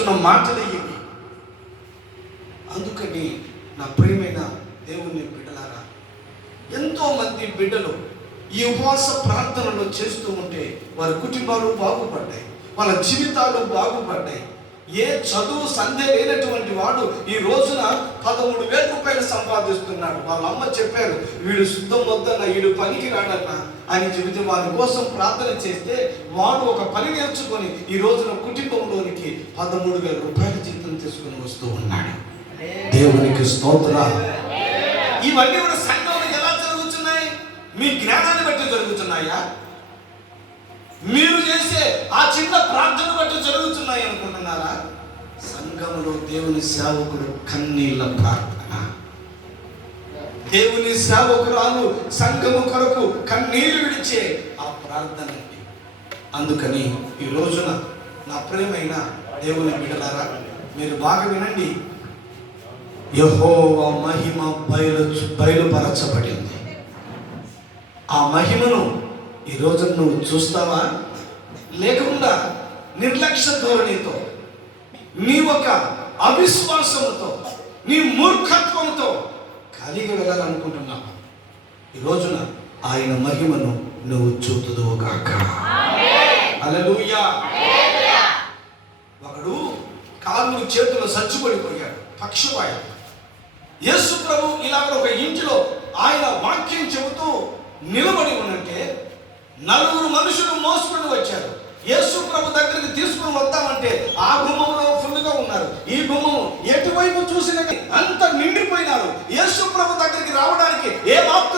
చెప్పుచున్న మాటలు ఇవి. అందుకని నా ప్రియమైన దేవుని బిడ్డలారా, ఎంతో మంది బిడ్డలు ఈ ఉపవాస ప్రార్థనలు చేస్తూ ఉంటే వారి కుటుంబాలు బాగుపడ్డాయి, వాళ్ళ జీవితాలు బాగుపడ్డాయి. ఏ చదువు సంధ్య లేనటువంటి వాడు ఈ రోజున 13,000 రూపాయలు సంపాదిస్తున్నాడు. వాళ్ళ అమ్మ చెప్పారు, వీడు శుద్ధం వద్దన్న, వీడు పనికి రాడన్న అని చెబితే వారి కోసం ప్రార్థన చేస్తే వాడు ఒక పని నేర్చుకొని ఈ రోజున కుటుంబంలోనికి 13,000 రూపాయల జీతం తీసుకుని వస్తూ ఉన్నాడు. దేవునికి స్తోత్రం. ఇవన్నీ కూడా సంఘంలో ఎలా జరుగుతున్నాయి? మీ జ్ఞానాన్ని బట్టి జరుగుతున్నాయా? మీరు చేసే ఆ చిన్న ప్రార్థన బట్టి జరుగుతున్నాయి అనుకుంటున్నారా? సంఘంలో దేవుని సేవకుడు కన్నీళ్ళ ప్రార్థన, దేవుని సేవకురాలు సంఘము కొరకు కన్నీళ్లు విడిచే ఆ ప్రార్థన. అందుకని ఈ రోజున నా ప్రియమైన దేవుని బిడ్డలారా, మీరు బాగా వినండి. యెహోవా మహిమ బయలుపరచబడింది. ఆ మహిమను ఈ రోజు నువ్వు చూస్తావా? లేకుండా నిర్లక్ష్య ధోరణితో, నీ ఒక అవిశ్వాసంతో, నీ మూర్ఖత్వంతో ఖాళీగా వెళ్ళాలనుకుంటున్నావా? ఈ రోజున ఆయన మహిమను నువ్వు చూతుదువుగాక. హల్లెలూయా. ఒకడు కాళ్ళు చేతులు సచ్చుపడిపోయాడు, పక్షవాయువు. యేసు ప్రభు ఇలాగ ఒక ఇంటిలో ఆయన వాక్యం చెబుతూ నిలబడి ఉన్నంటే 4 మనుషులు మోసుకుని వచ్చారు. యేసు ప్రభు దగ్గరికి తీసుకుని వద్దామంటే ఆ గుమ్మంలో ఫుల్గా ఉన్నారు, ఈ గుమ్మము ఎటువైపు చూసినా అంత నిండిపోయినారు. యేసు ప్రభు దగ్గరికి రావడానికి ఏమాత్రం